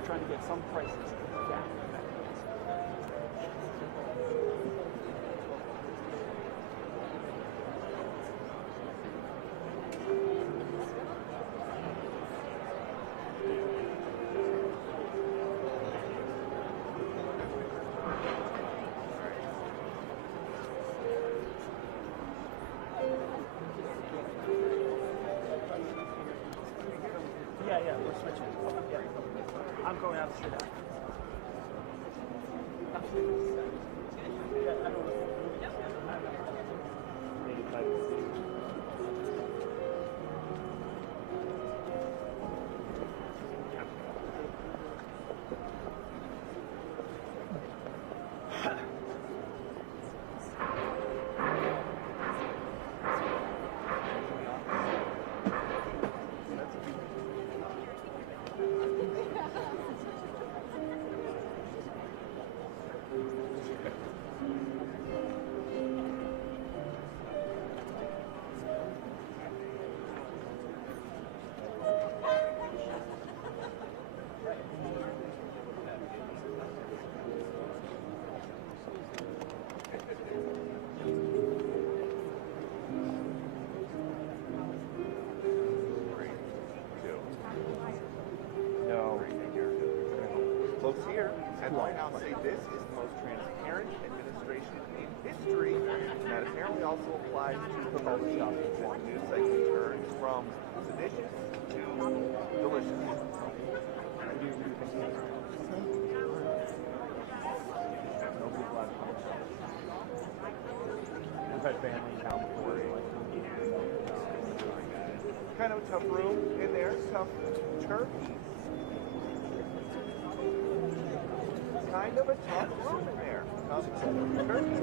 they're trying to get some prices down. Yeah, we're switching. Yeah. I'm going out the street. Yeah, I don't know. Folks here at the White House say this is the most transparent administration in history. And that apparently also applies to the most news cycle turns from seditious to delicious. We've had family in town before. Kind of a tough room in there, tough turkeys. Kind of a tough room in there. Tough turkeys.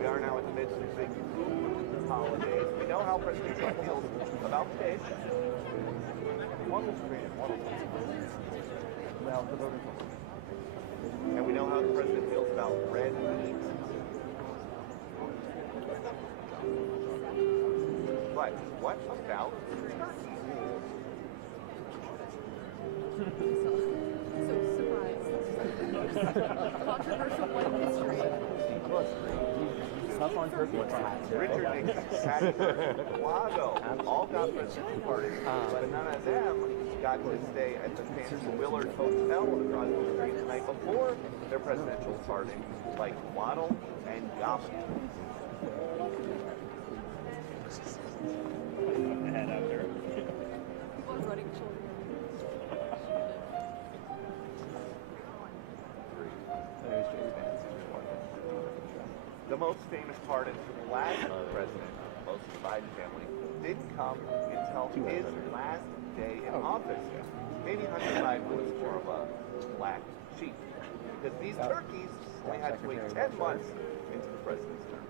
We are now in the midst of big food holidays. We know how President Trump feels about fish. One was created, one was well, the voting. And we know how the president feels about red meat. But what about turkey? So surprised. Controversial one history. Tough on turkey. Richard Nixon, Patty Hearst, Wago, all got presidential parties, but none of them got to stay at the fancy Willard Hotel across the street the night before their presidential party, like Waddle and Goblin. Head out there. People are running children. The most famous pardon for the last president, most of the Biden family, didn't come until his last day in office. Maybe Hunter Biden was more of a black sheep, because these turkeys only had to wait 10 months into the president's term.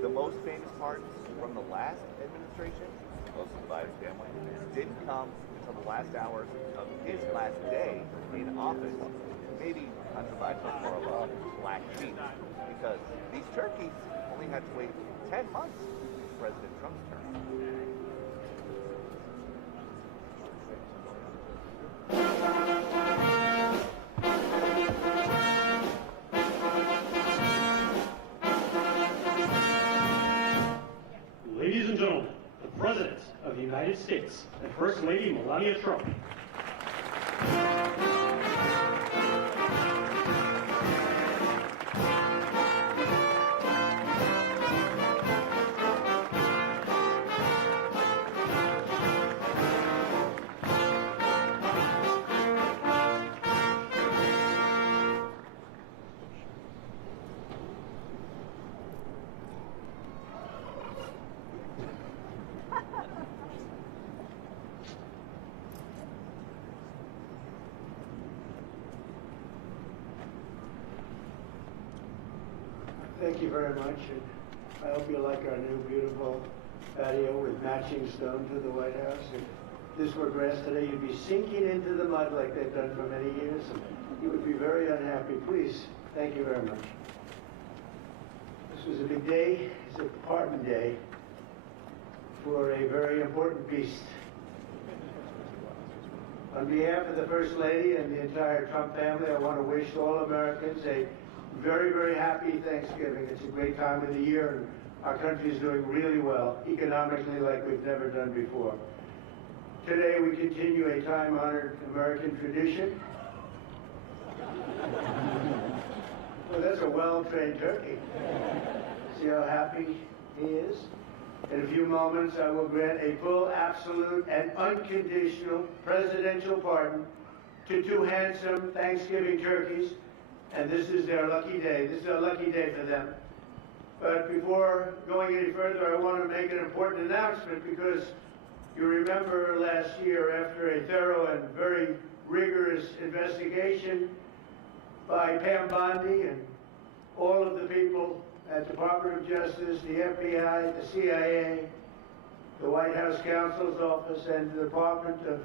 The most famous pardons from the last administration, most of the Biden family, didn't come until the last hours of his last day in office. Maybe Hunter Biden was more of a black sheep, because these turkeys only had to wait 10 months into President Trump's term. Ladies and gentlemen, the President of the United States and First Lady Melania Trump. Thank you very much, and I hope you like our new beautiful patio with matching stone to the White House. If this were grass today, you'd be sinking into the mud like they've done for many years, and you would be very unhappy. Please, thank you very much. This was a big day. It's a department day. for a very important beast. On behalf of the First Lady and the entire Trump family, I want to wish all Americans a very, very happy Thanksgiving. It's a great time of the year, and our country is doing really well, economically, like we've never done before. Today, we continue a time-honored American tradition. Well, that's a well-trained turkey. See how happy he is? In a few moments, I will grant a full, absolute, and unconditional presidential pardon to two handsome Thanksgiving turkeys, and this is their lucky day. This is a lucky day for them. But before going any further, I want to make an important announcement, because you remember last year, after a thorough and very rigorous investigation by Pam Bondi and all of the people at the Department of Justice, the FBI, the CIA, the White House Counsel's Office, and the Department of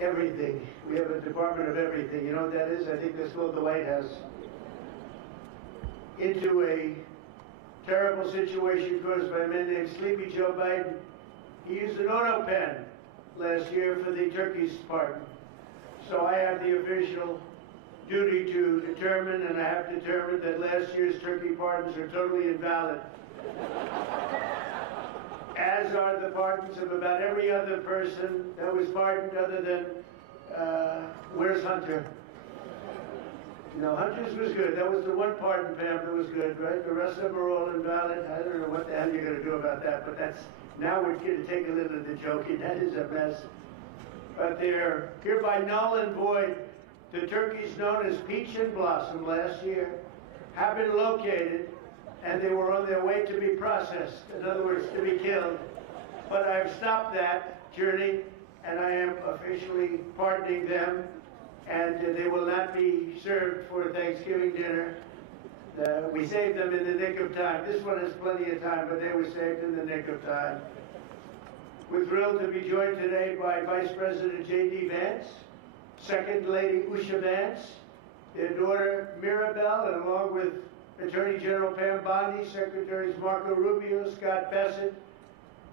Everything. We have a Department of Everything. You know what that is? I think that's called the White House. Into a terrible situation caused by a man named Sleepy Joe Biden. He used an auto pen last year for the turkey's pardon. So I have the official duty to determine, and I have determined, that last year's turkey pardons are totally invalid. As are the pardons of about every other person that was pardoned, other than, where's Hunter? No, Hunter's was good. That was the one pardon, Pam, that was good, right? The rest of them are all invalid. I don't know what the hell you're going to do about that, but that's, now we're going to take a little of the joking. That is a mess. But they're hereby null and void. The turkeys known as Peach and Blossom last year have been located, and they were on their way to be processed. In other words, to be killed. But I've stopped that journey, and I am officially pardoning them, and they will not be served for Thanksgiving dinner. We saved them in the nick of time. This one has plenty of time, but they were saved in the nick of time. We're thrilled to be joined today by Vice President J.D. Vance, Second Lady Usha Vance, their daughter Mirabelle, and along with Attorney General Pam Bondi, Secretaries Marco Rubio, Scott Bessent,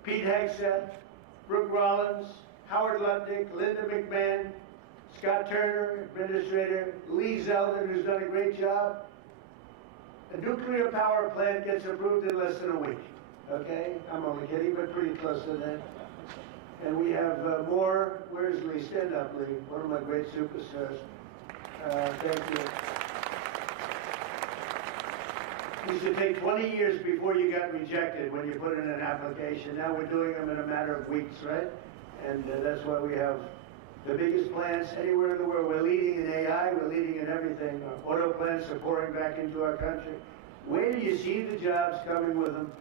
Pete Hegseth, Brooke Rollins, Howard Lutnick, Linda McMahon, Scott Turner, Administrator Lee Zeldin, who's done a great job. A nuclear power plant gets approved in less than a week. Okay? I'm only kidding, but pretty close to that. And we have more. Where's Lee? Stand up, Lee. One of my great superstars. Thank you. It used to take 20 years before you got rejected when you put in an application. Now we're doing them in a matter of weeks, right? And that's why we have the biggest plants anywhere in the world. We're leading in AI. We're leading in everything. Our auto plants are pouring back into our country. Where do you see the jobs coming with them?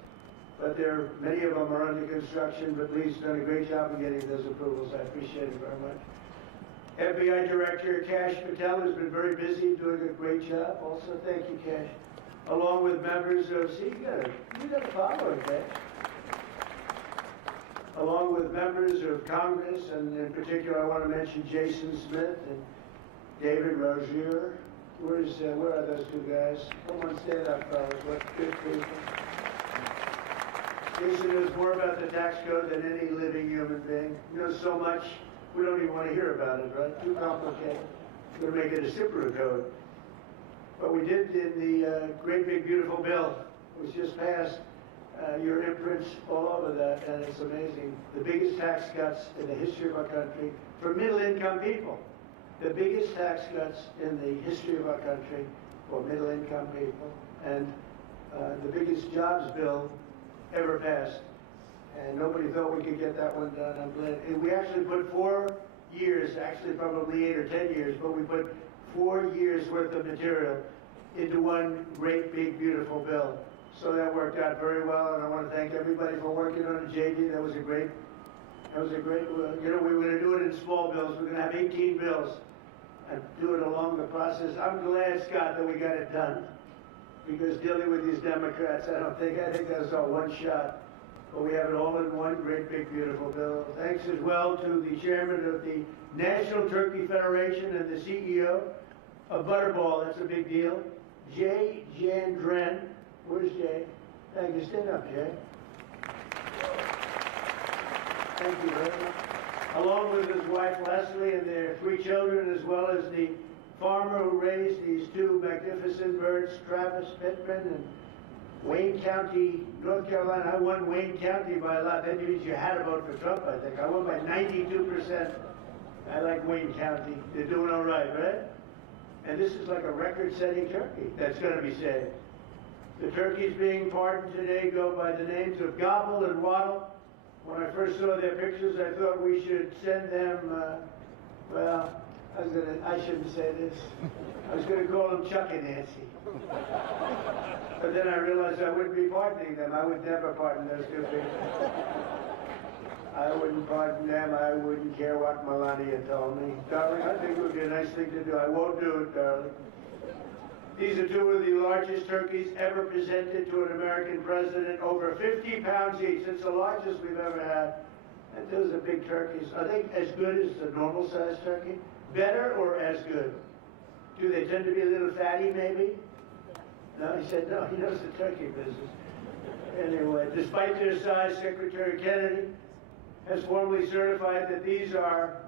But many of them are under construction, but Lee's done a great job in getting those approvals. I appreciate it very much. FBI Director Kash Patel has been very busy doing a great job. Also, thank you, Kash. Along with members of, see, you got to follow it, Kash. Along with members of Congress, and in particular, I want to mention Jason Smith and David Rozier. Where are those two guys? Come on, stand up, fellas. What good people. Jason knows more about the tax code than any living human being. He knows so much, we don't even want to hear about it, right? Too complicated. We're going to make it a simpler code. But we did in the great big beautiful bill. It was just passed. Your imprints all over that, and it's amazing. The biggest tax cuts in the history of our country for middle-income people. The biggest tax cuts in the history of our country for middle-income people, and the biggest jobs bill ever passed. And nobody thought we could get that one done. I'm glad. And we actually put 4 years, actually probably 8 or 10 years, but we put 4 years worth of material into one great, big, beautiful bill. So that worked out very well, and I want to thank everybody for working on it. JD, that was a great, we were going to do it in small bills. We're going to have 18 bills and do it along the process. I'm glad, Scott, that we got it done, because dealing with these Democrats, I think that was all one shot. But we have it all in one great, big, beautiful bill. Thanks as well to the chairman of the National Turkey Federation and the CEO of Butterball. That's a big deal. Jay Jandren. Where's Jay? Thank you. Stand up, Jay. Thank you very much. Along with his wife Leslie and their 3 children, as well as the farmer who raised these 2 magnificent birds, Travis Pittman and Wayne County, North Carolina. I won Wayne County by a lot. That means you had to vote for Trump, I think. I won by 92%. I like Wayne County. They're doing all right, right? And this is like a record-setting turkey that's going to be saved. The turkeys being pardoned today go by the names of Gobble and Waddle. When I first saw their pictures, I thought we should send them, well, I shouldn't say this. I was going to call them Chuck and Nancy. But then I realized I wouldn't be pardoning them. I would never pardon those 2 people. I wouldn't pardon them. I wouldn't care what Melania told me. Darling, I think it would be a nice thing to do. I won't do it, darling. These are 2 of the largest turkeys ever presented to an American president, over 50 pounds each. It's the largest we've ever had. And those are big turkeys. Are they as good as the normal-sized turkey? Better or as good? Do they tend to be a little fatty, maybe? No, he said no. He knows the turkey business. Anyway, despite their size, Secretary Kennedy has formally certified that these are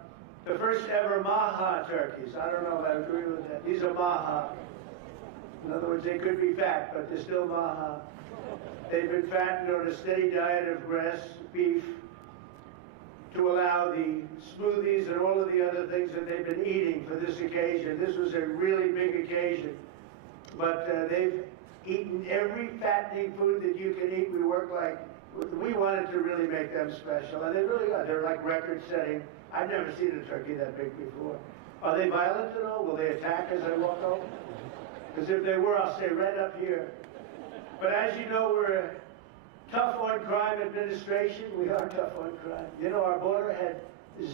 the first ever Maha turkeys. I don't know if I agree with that. These are Maha. In other words, they could be fat, but they're still Maha. They've been fattened on a steady diet of grass, beef, to allow the smoothies and all of the other things that they've been eating for this occasion. This was a really big occasion. But they've eaten every fattening food that you can eat. We wanted to really make them special, and they really are. They're like record-setting. I've never seen a turkey that big before. Are they violent at all? Will they attack as I walk over? Because if they were, I'll stay right up here. But as you know, we're a tough-on-crime administration. We are tough on crime. You know, our border had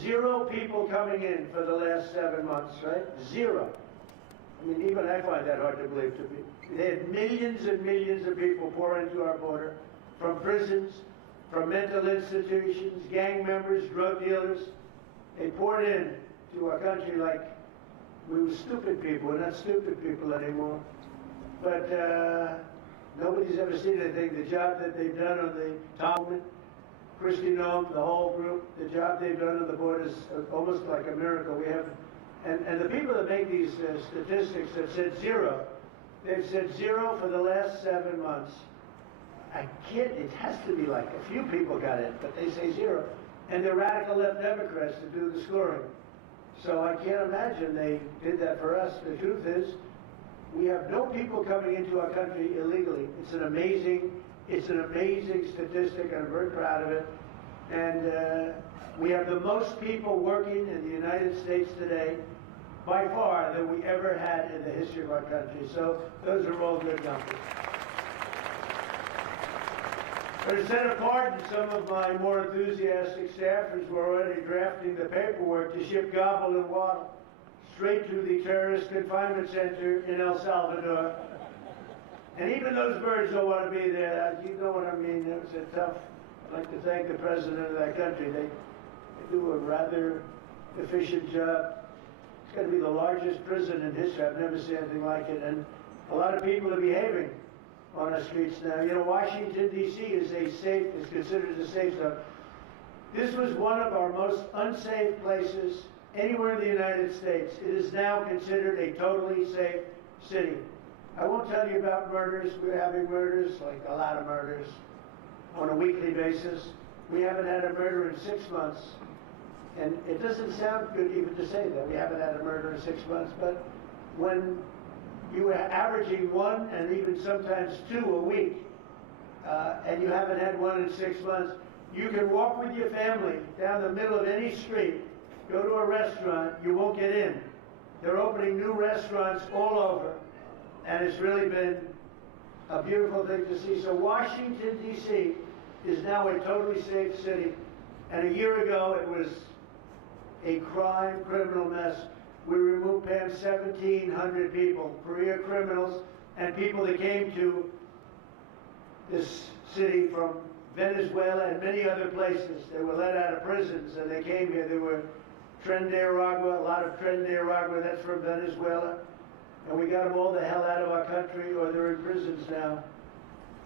0 people coming in for the last 7 months, right? 0. I mean, even I find that hard to believe to me. They had millions and millions of people pour into our border, from prisons, from mental institutions, gang members, drug dealers. They poured in to our country like we were stupid people. We're not stupid people anymore. But nobody's ever seen anything. The job that they've done on the Talmud, Christy Noam, the whole group, the job they've done on the border is almost like a miracle. We have, and the people that make these statistics have said 0. They've said 0 for the last 7 months. I can't, it has to be like a few people got in, but they say 0. And they're radical left Democrats to do the scoring. So I can't imagine they did that for us. The truth is, we have no people coming into our country illegally. It's an amazing statistic, and I'm very proud of it. And we have the most people working in the United States today, by far, than we ever had in the history of our country. So those are all good numbers. But instead of pardon, some of my more enthusiastic staffers were already drafting the paperwork to ship Gobble and Waddle straight to the terrorist confinement center in El Salvador. And even those birds don't want to be there. You know what I mean? It was a tough. I'd like to thank the president of that country. They do a rather efficient job. It's going to be the largest prison in history. I've never seen anything like it. And a lot of people are behaving on our streets now. You know, Washington, D.C. is considered a safe zone. This was one of our most unsafe places anywhere in the United States. It is now considered a totally safe city. I won't tell you about murders. We're having murders, like a lot of murders, on a weekly basis. We haven't had a murder in 6 months. And it doesn't sound good even to say that. We haven't had a murder in 6 months. But when you are averaging 1 and even sometimes 2 a week, and you haven't had 1 in 6 months, you can walk with your family down the middle of any street, go to a restaurant, you won't get in. They're opening new restaurants all over, and it's really been a beautiful thing to see. So Washington, D.C. is now a totally safe city, and a year ago it was a criminal mess. We removed past 1,700 people, career criminals, and people that came to this city from Venezuela and many other places. They were let out of prisons and they came here. There were Tren de Aragua, a lot of Tren de Aragua, that's from Venezuela. And we got them all the hell out of our country, or they're in prisons now.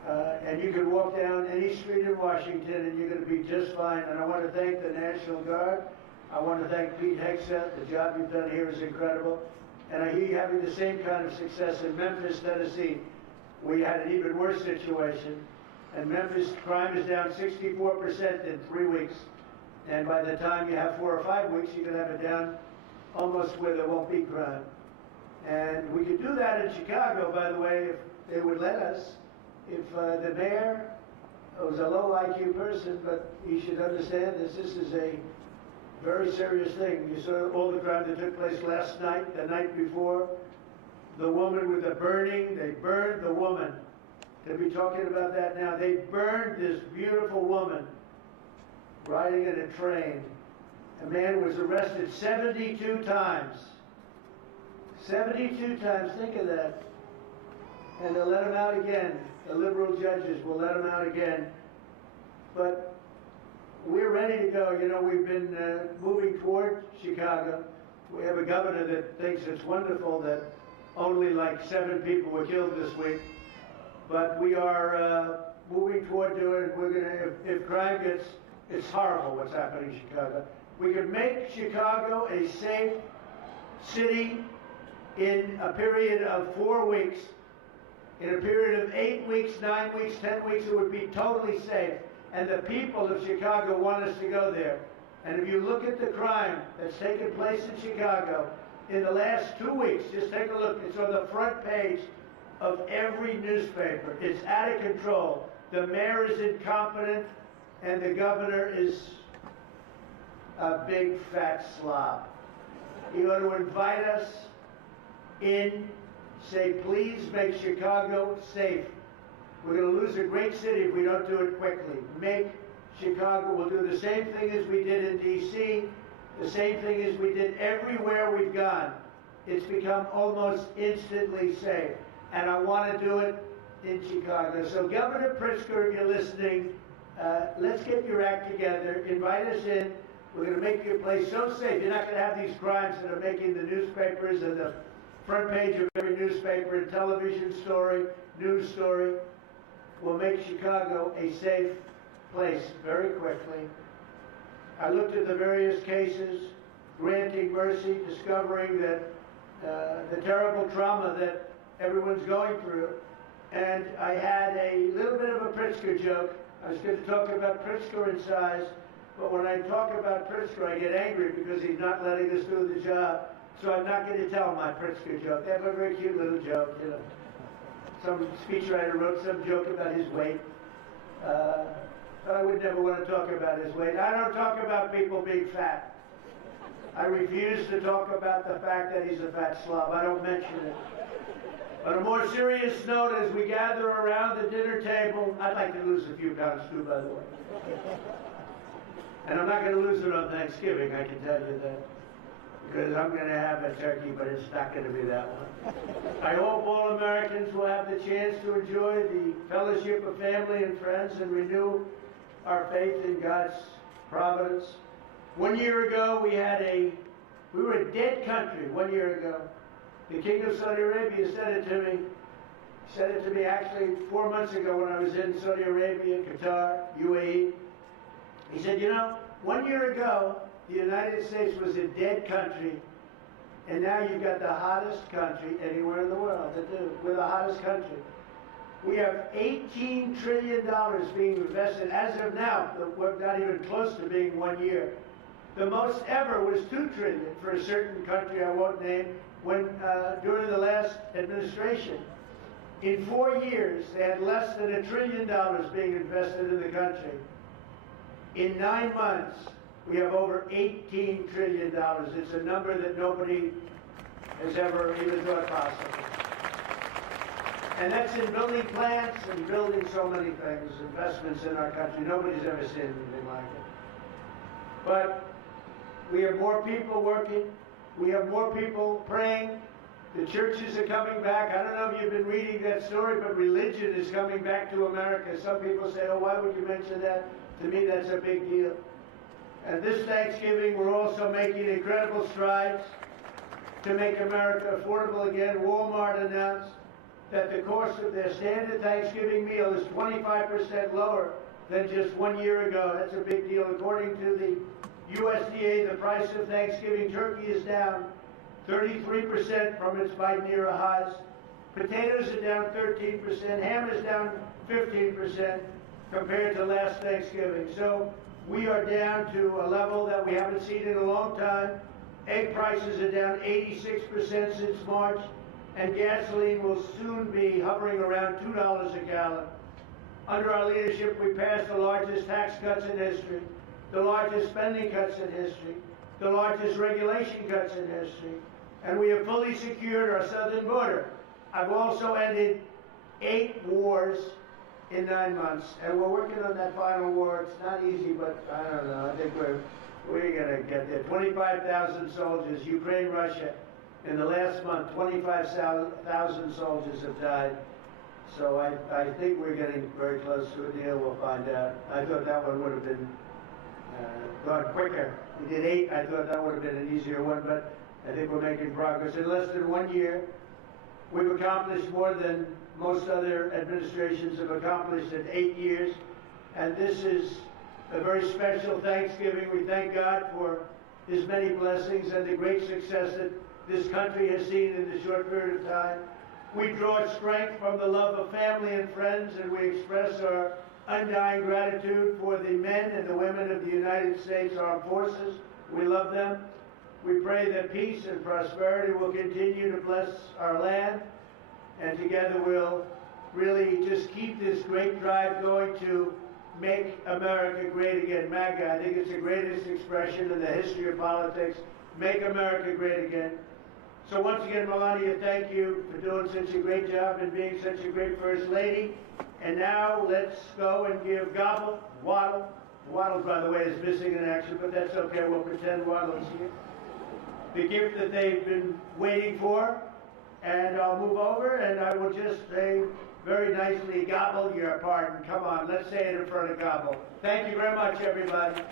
And you can walk down any street in Washington and you're going to be just fine. And I want to thank the National Guard. I want to thank Pete Hegseth. The job you've done here is incredible. And I hear you having the same kind of success in Memphis, Tennessee. We had an even worse situation. And Memphis crime is down 64% in 3 weeks. And by the time you have 4 or 5 weeks, you can have it down almost where there won't be crime. And we could do that in Chicago, by the way, if they would let us. If the mayor was a low IQ person, but he should understand this is a very serious thing. You saw all the crime that took place last night, the night before. The woman with the burning, they burned the woman. They'll be talking about that now. They burned this beautiful woman riding in a train. A man was arrested 72 times. 72 times, think of that. And they'll let him out again. The liberal judges will let him out again. But we're ready to go. You know, we've been moving toward Chicago. We have a governor that thinks it's wonderful that only like 7 people were killed this week. But we are moving toward doing it. We're gonna, if crime gets, it's horrible what's happening in Chicago. We could make Chicago a safe city in a period of 4 weeks. In a period of 8 weeks, 9 weeks, 10 weeks, it would be totally safe. And the people of Chicago want us to go there. And if you look at the crime that's taken place in Chicago in the last 2 weeks, just take a look. It's on the front page of every newspaper. It's out of control. The mayor is incompetent, and the governor is a big fat slob. He ought to invite us in, say, please make Chicago safe. We're going to lose a great city if we don't do it quickly. Make Chicago, we'll do the same thing as we did in D.C., the same thing as we did everywhere we've gone. It's become almost instantly safe. And I want to do it in Chicago. So Governor Pritzker, if you're listening, let's get your act together. Invite us in. We're going to make your place so safe. You're not going to have these crimes that are making the newspapers and the front page of every newspaper and television story, news story. We'll make Chicago a safe place very quickly. I looked at the various cases, granting mercy, discovering that the terrible trauma that everyone's going through. And I had a little bit of a Pritzker joke. I was going to talk about Pritzker in size, but when I talk about Pritzker, I get angry because he's not letting us do the job. So I'm not going to tell my Pritzker joke. I have a very cute little joke, you know. Some speechwriter wrote some joke about his weight. But I would never want to talk about his weight. I don't talk about people being fat. I refuse to talk about the fact that he's a fat slob. I don't mention it. On a more serious note, as we gather around the dinner table, I'd like to lose a few pounds too, by the way. And I'm not going to lose it on Thanksgiving, I can tell you that. Because I'm going to have a turkey, but it's not going to be that one. I hope all Americans will have the chance to enjoy the fellowship of family and friends and renew our faith in God's providence. 1 year ago, we were a dead country 1 year ago. The King of Saudi Arabia said it to me. He said it to me actually 4 months ago when I was in Saudi Arabia, Qatar, UAE. He said, you know, 1 year ago, the United States was a dead country, and now you've got the hottest country anywhere in the world. We're the hottest country. We have $18 trillion being invested as of now. We're not even close to being 1 year. The most ever was $2 trillion for a certain country I won't name when during the last administration. In 4 years, they had less than $1 trillion being invested in the country. In 9 months, we have over $18 trillion. It's a number that nobody has ever even thought possible. And that's in building plants and building so many things, investments in our country. Nobody's ever seen anything like it. But we have more people working. We have more people praying. The churches are coming back. I don't know if you've been reading that story, but religion is coming back to America. Some people say, oh, why would you mention that? To me, that's a big deal. And this Thanksgiving, we're also making incredible strides to make America affordable again. Walmart announced that the cost of their standard Thanksgiving meal is 25% lower than just 1 year ago. That's a big deal. According to the USDA, the price of Thanksgiving turkey is down 33% from its Biden era highs. Potatoes are down 13%. Ham is down 15% compared to last Thanksgiving. So we are down to a level that we haven't seen in a long time. Egg prices are down 86% since March, and gasoline will soon be hovering around $2 a gallon. Under our leadership, we passed the largest tax cuts in history, the largest spending cuts in history, the largest regulation cuts in history, and we have fully secured our southern border. I've also ended 8 wars in 9 months, and we're working on that final war. It's not easy, but I don't know. I think we're going to get there. 25,000 soldiers, Ukraine, Russia. In the last month, 25,000 soldiers have died. So I think we're getting very close to a deal. We'll find out. I thought that one would have been gone quicker. We did 8. I thought that would have been an easier one, but I think we're making progress. In less than 1 year, we've accomplished more than most other administrations have accomplished in 8 years. And this is a very special Thanksgiving. We thank God for His many blessings and the great success that this country has seen in this short period of time. We draw strength from the love of family and friends, and we express our undying gratitude for the men and the women of the United States Armed Forces. We love them. We pray that peace and prosperity will continue to bless our land, and together we'll really just keep this great drive going to make America great again. MAGA, I think it's the greatest expression in the history of politics. Make America great again. So once again, Melania, thank you for doing such a great job and being such a great First Lady. And now let's go and give Gobble, Waddle. Waddle, by the way, is missing in action, but that's okay. We'll pretend Waddle's here. The gift that they've been waiting for. And I'll move over and I will just say very nicely, Gobble, your pardon. Come on, let's say it in front of Gobble. Thank you very much, everybody.